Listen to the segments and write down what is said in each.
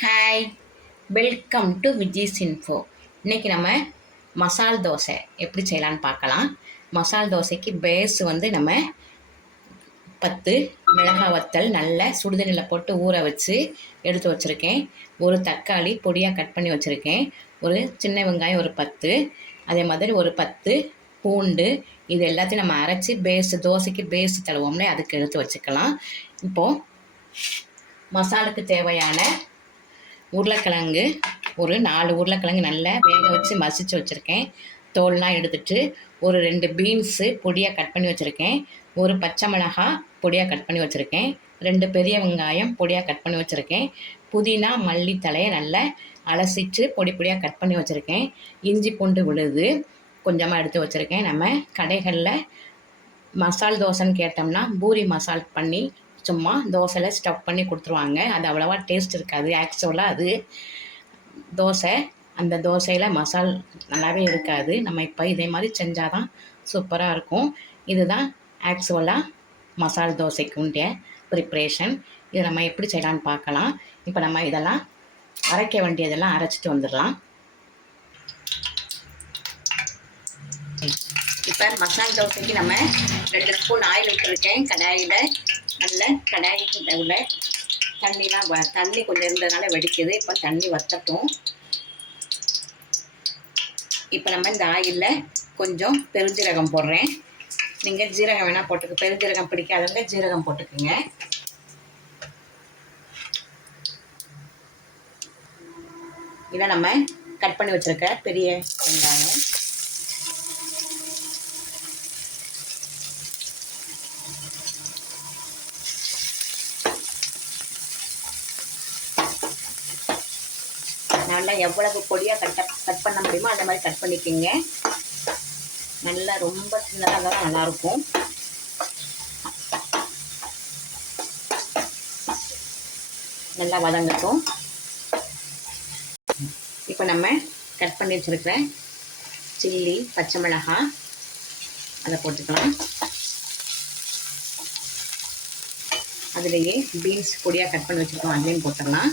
Hi, welcome to Viji's info. இன்றைக்கி நம்ம மசால் தோசை எப்படி செய்யலான்னு பார்க்கலாம். மசால் தோசைக்கு பேஸ் வந்து நம்ம 10 மிளகாய் வத்தல் நல்ல சுடுதண்ணியில் போட்டு ஊற வச்சு எடுத்து வச்சுருக்கேன். ஒரு தக்காளி பொடியாக கட் பண்ணி வச்சுருக்கேன். ஒரு சின்ன வெங்காயம் ஒரு 10, அதே மாதிரி ஒரு 10 பூண்டு. இது எல்லாத்தையும் நம்ம அரைச்சி தோசைக்கு பேஸ் தழுவோம்னே அதுக்கு எடுத்து வச்சுக்கலாம். இப்போது மசாலுக்கு தேவையான உருளைக்கிழங்கு ஒரு 4 உருளைக்கிழங்கு நல்லா வேக வச்சு மசிச்சு வச்சுருக்கேன். தோல்லாம் எடுத்துட்டு ஒரு 2 பீன்ஸு பொடியாக கட் பண்ணி வச்சுருக்கேன். ஒரு பச்சை மிளகாய் பொடியாக கட் பண்ணி வச்சுருக்கேன். 2 பெரிய வெங்காயம் பொடியாக கட் பண்ணி வச்சுருக்கேன். புதினா மல்லித்தலையை நல்லா அலசிட்டு பொடி பொடியாக கட் பண்ணி வச்சுருக்கேன். இஞ்சி பூண்டு விழுது கொஞ்சமாக எடுத்து வச்சுருக்கேன். நம்ம கடைகளில் மசால் தோசைன்னு கேட்டோம்னா பூரி மசால் பண்ணி சும்மா தோசையில் ஸ்டஃப் பண்ணி கொடுத்துருவாங்க. அது அவ்வளோவா டேஸ்ட் இருக்காது. ஆக்சுவலாக அது தோசை, அந்த தோசையில் மசால் நல்லாவே இருக்காது. நம்ம இப்போ இதே மாதிரி செஞ்சால் தான் சூப்பராக இருக்கும். இதுதான் ஆக்சுவலாக மசால் தோசைக்கு உண்டிய ப்ரிப்ரேஷன். இதை நம்ம எப்படி செய்யலான்னு பார்க்கலாம். இப்போ நம்ம இதெல்லாம் அரைக்க வேண்டியதெல்லாம் அரைச்சிட்டு வந்துடலாம். இப்போ மசால் தோசைக்கு நம்ம 2 ஸ்பூன் ஆயில் விட்டுருக்கேன். கடாயில் நல்ல கடாய்க்கு உள்ள தண்ணி கொஞ்சம் இருந்ததுனால வெடிக்குது. இப்போ தண்ணி வற்றட்டும். இப்போ நம்ம இந்த ஆயிலில் கொஞ்சம் பெருஞ்சீரகம் போடுறேன். நீங்கள் ஜீரகம் வேணால் போட்டுக்க, பெருஞ்சீரகம் பிடிக்காதவங்க ஜீரகம் போட்டுக்குங்க. இதை நம்ம கட் பண்ணி வச்சுருக்க பெரிய வெங்காயம், நல்லா எவ்வளவு பொடியாக கட் பண்ண முடியுமோ அந்த மாதிரி கட் பண்ணிக்கோங்க. நல்லா ரொம்ப சின்னதாக தான் நல்லாயிருக்கும். நல்லா வதங்கட்டும். இப்போ நம்ம கட் பண்ணி வச்சுருக்கிற சில்லி பச்சை மிளகாய் அதை போட்டுக்கலாம். அதுலேயே பீன்ஸ் பொடியாக கட் பண்ணி வச்சுருக்கோம், அதையும் போட்டுடலாம்.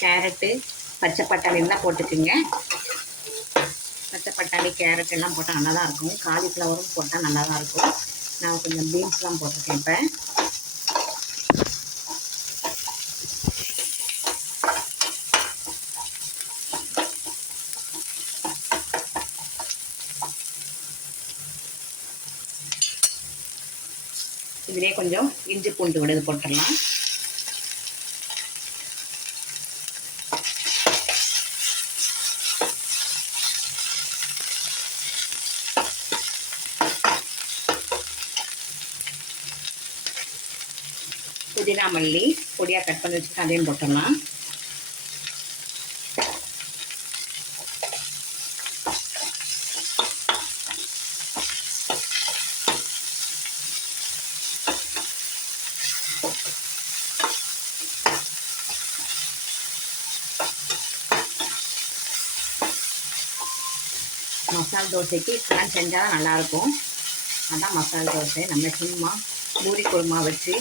கேரட்டு பச்சை பட்டாணி எல்லாம் போட்டுக்குங்க. பச்சை பட்டாணி கேரட் எல்லாம் போட்டால் நல்லா தான் இருக்கும். காலிஃப்ளவரும் போட்டால் நல்லா தான் இருக்கும். நான் கொஞ்சம் பீன்ஸ்லாம் போட்டிருக்கேன். இப்போ இதிலே கொஞ்சம் இஞ்சி பூண்டு விழுது போட்டுடலாம். புதினா மல்லி பொடியாக கட் பண்ணி வச்சுட்டு அதையும் போட்டுடலாம். மசால் தோசைக்கு இப்பெல்லாம் செஞ்சால் நல்லாயிருக்கும். அதான் மசால் தோசை. நம்ம சும்மா பூரி குருமா வச்சு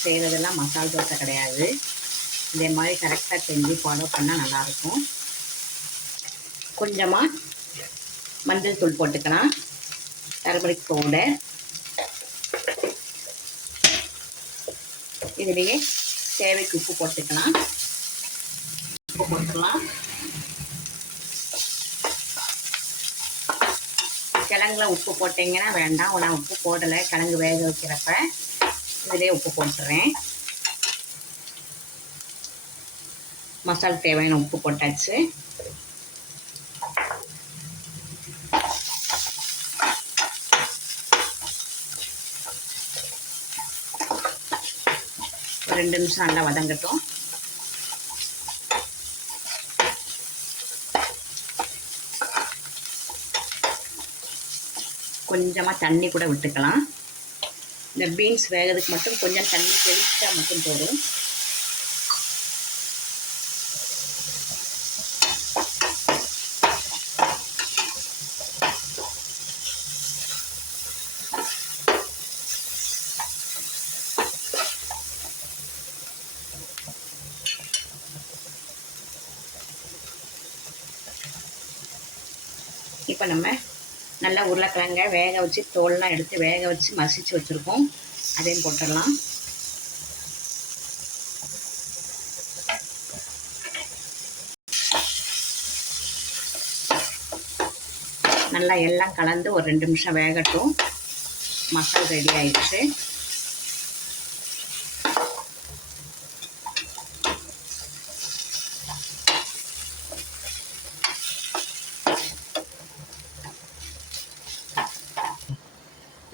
செய்கிறதெல்லாம் மசால் தோசை கிடையாது. இதே மாதிரி கரெக்டாக செஞ்சு ஃபாலோ பண்ணால் நல்லாயிருக்கும். கொஞ்சமாக மஞ்சள் தூள் போட்டுக்கலாம், டர்மரிக் பவுடர். இதுலேயே தேவைக்கு உப்பு போட்டுக்கலாம். உப்பு போட்டுக்கலாம். கிழங்குல உப்பு போட்டிங்கன்னா வேண்டாம், நான் உப்பு போடலை. கிழங்கு வேக வைக்கிறப்ப இதிலே உப்பு போட்டுறேன். மசாலா தேவையான உப்பு போட்டாச்சு. ஒரு 2 நிமிஷம் நல்லா வதங்கட்டும். கொஞ்சமாக தண்ணி கூட விட்டுக்கலாம். இந்த பீன்ஸ் வேகிறதுக்கு மட்டும் கொஞ்சம் தண்ணி தெளிச்சா மட்டும் போதும். இப்போ நம்ம நல்லா உருளைக்கிழங்க வேக வச்சு தோல்லாம் எடுத்து வேக வச்சு மசிச்சு வச்சுருக்கோம். அதையும் போட்டுடலாம். நல்லா எல்லாம் கலந்து ஒரு 2 நிமிஷம் வேகட்டும். மசாலா ரெடி ஆயிடுச்சு.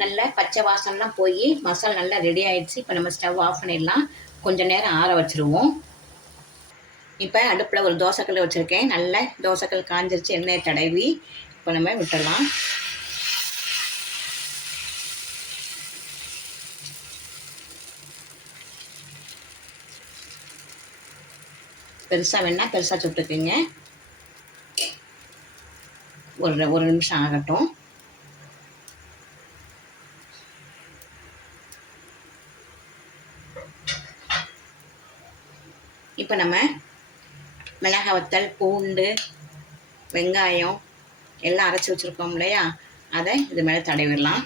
நல்லா பச்சை வாசம்லாம் போய் மசாலா நல்லா ரெடி ஆயிடுச்சு. இப்போ நம்ம ஸ்டவ் ஆஃப் பண்ணிடலாம். கொஞ்சம் நேரம் ஆற வச்சுருவோம். இப்போ அடுப்பில் ஒரு தோசைக்கல் வச்சுருக்கேன். நல்ல தோசைக்கல் காஞ்சிருச்சு. எண்ணெயை தடவி இப்போ நம்ம விட்டுடலாம். பெருசாக வேணால் பெருசாக சுட்டுக்குங்க. ஒரு நிமிஷம் ஆகட்டும். இப்போ நம்ம மிளகாய் வத்தல், பூண்டு, வெங்காயம் எல்லாம் அரைச்சி வச்சுருக்கோம் இல்லையா, அதை இது மேலே தடவிடலாம்.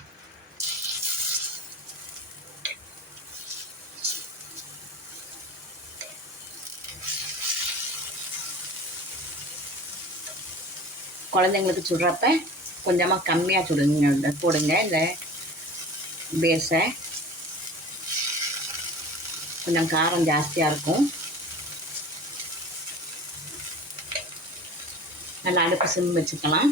குழந்தைங்களுக்கு சுடுறப்ப கொஞ்சமாக கம்மியாக சுடுங்க போடுங்க. இந்த பேஸை கொஞ்சம் காரம் ஜாஸ்தியாக இருக்கும். நல்லா அடுப்பு சிம் வச்சுக்கலாம்.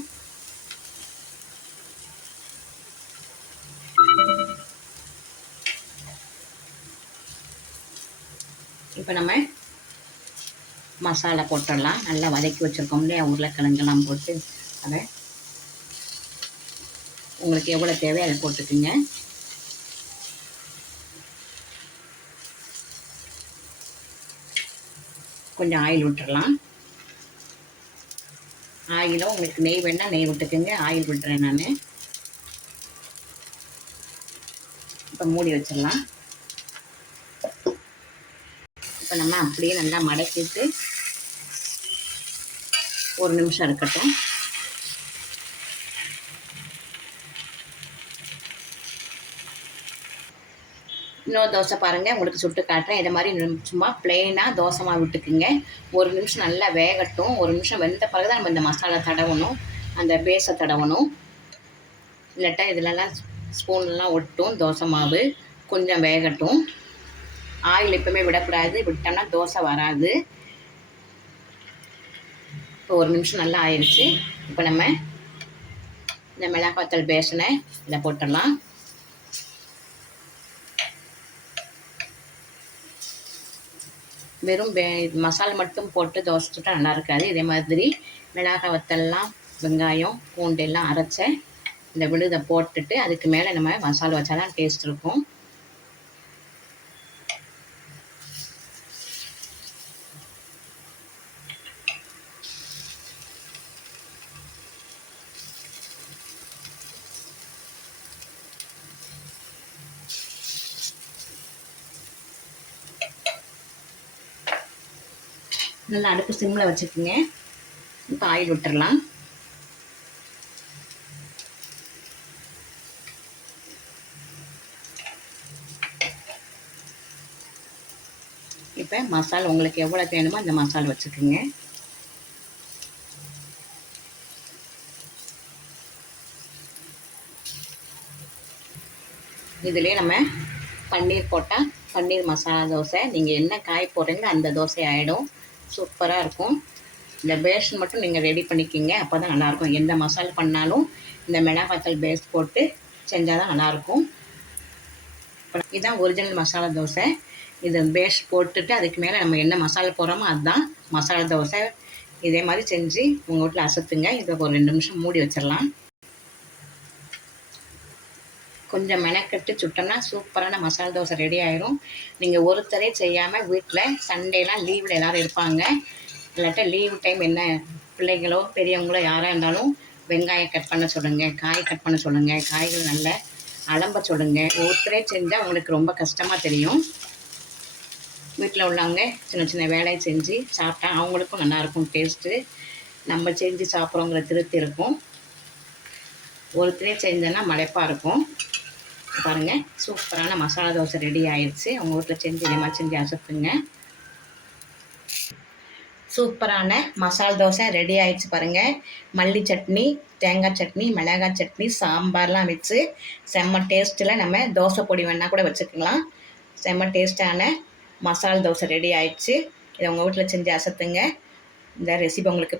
இப்போ நம்ம மசாலா போட்டுடலாம். நல்லா வதக்கி வச்சுருக்கோம் இல்லையா, உருளைக்கிழங்கெல்லாம் போட்டு அதை உங்களுக்கு எவ்வளோ தேவையோ அதை போட்டுக்குங்க. கொஞ்சம் ஆயில் விட்டுடலாம். ஆயிலும் உங்களுக்கு நெய் வேணால் நெய் விட்டுக்குங்க. ஆயில் விட்டுறேன் நான். இப்போ மூடி வச்சிடலாம். இப்போ நம்ம அப்படியே நல்லா மடக்கிட்டு ஒரு நிமிஷம் இருக்கட்டும். இன்னொரு தோசை பாருங்கள், உங்களுக்கு சுட்டு காட்டுறேன். இதை மாதிரி சும்மா பிளெயினாக தோசை மாவு விட்டுக்குங்க. ஒரு நிமிஷம் நல்லா வேகட்டும். ஒரு நிமிஷம் வெந்த பிறகு தான் நம்ம இந்த மசாலா தடவணும், அந்த பேஸை தடவணும். இல்லாட்டா இதிலலாம் ஸ்பூன்லாம் ஒட்டும் தோசை மாவு. கொஞ்சம் வேகட்டும். ஆயில் எப்பவுமே விடக்கூடாது, விட்டோம்னா தோசை வராது. இப்போ ஒரு நிமிஷம் நல்லா ஆயிடுச்சு. இப்போ நம்ம இந்த மிளகாய் வத்தல் பேசனை இதை போட்டுடலாம். வெறும் மசாலா மட்டும் போட்டு தோசை சுட்டால் நல்லா இருக்காது. இதே மாதிரி மிளகாய் வத்தல்லாம் வெங்காயம் பூண்டு எல்லாம் அரைச்ச இந்த விழுதை போட்டுட்டு அதுக்கு மேலே நம்ம மசாலா வச்சா தான் டேஸ்ட் இருக்கும். நல்லா அடுப்பு சிம்மில் வச்சுக்கோங்க. இப்போ ஆயில் விட்டுடலாம். இப்போ மசாலா உங்களுக்கு எவ்வளோ வேணுமோ அந்த மசாலா வச்சுக்கோங்க. இதுலேயே நம்ம பன்னீர் போட்டால் பன்னீர் மசாலா தோசை. நீங்கள் என்ன காய் போடுறீங்களோ அந்த தோசை ஆகிடும். சூப்பராக இருக்கும். இந்த பேஸ் மட்டும் நீங்கள் ரெடி பண்ணிக்கிங்க, அப்போ தான் நல்லாயிருக்கும். எந்த மசாலா பண்ணாலும் இந்த மிளகாத்தல் பேஸ் போட்டு செஞ்சால் தான் நல்லாயிருக்கும். இதுதான் ஒரிஜினல் மசாலா தோசை. இது பேஸ் போட்டுட்டு அதுக்கு மேலே நம்ம என்ன மசாலா போடுறோமோ அதுதான் மசாலா தோசை. இதே மாதிரி செஞ்சு உங்கள் வீட்டில் அசத்துங்க. இதை ஒரு 2 நிமிஷம் மூடி வச்சிடலாம். கொஞ்சம் மெனக்கெட்டு சுட்டோம்னா சூப்பரான மசாலா தோசை ரெடி ஆயிரும். நீங்கள் ஒருத்தரே செய்யாமல் வீட்டில் சண்டேலாம் லீவில் எல்லோரும் இருப்பாங்க, இல்லாட்டா லீவு டைம் என்ன பிள்ளைங்களோ பெரியவங்களோ யாராக இருந்தாலும் வெங்காயம் கட் பண்ண சொல்லுங்கள், காய் கட் பண்ண சொல்லுங்கள், காய்கள் நல்ல அலம்ப சொல்லுங்கள். ஒருத்தரே செஞ்சால் உங்களுக்கு ரொம்ப கஷ்டமாக தெரியும். வீட்டில் உள்ளவங்க சின்ன சின்ன வேலையை செஞ்சு சாப்பிட்டா அவங்களுக்கும் நல்லாயிருக்கும் டேஸ்ட்டு. நம்ம செஞ்சு சாப்பிட்றோங்கிற திருப்தி இருக்கும். ஒருத்தரே செஞ்சேன்னா மலைப்பாக இருக்கும். பாருங்கள், சூப்பரான மசாலா தோசை ரெடி ஆயிடுச்சு. உங்கள் வீட்டில் செஞ்சு இதே மாதிரி செஞ்சு அசத்துங்க. சூப்பரான மசால் தோசை ரெடி ஆயிடுச்சு பாருங்கள். மல்லி சட்னி, தேங்காய் சட்னி, மிளகாய் சட்னி, சாம்பார்லாம் வச்சு செம்ம டேஸ்ட்டில் நம்ம தோசை பொடி வேணால் கூட வச்சுக்கலாம். செம்ம டேஸ்ட்டான மசால் தோசை ரெடி ஆயிடுச்சு. இதை உங்கள் வீட்டில் செஞ்சு அசத்துங்க. இந்த ரெசிபி உங்களுக்கு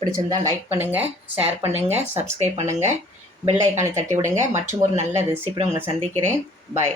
பிடிச்சிருந்தால் லைக் பண்ணுங்கள், ஷேர் பண்ணுங்கள், சப்ஸ்கிரைப் பண்ணுங்கள், பெல் ஐக்கானை தட்டி விடுங்க. மற்றும் ஒரு நல்ல ரெசிபியோட உங்களை சந்திக்கிறேன். பாய்.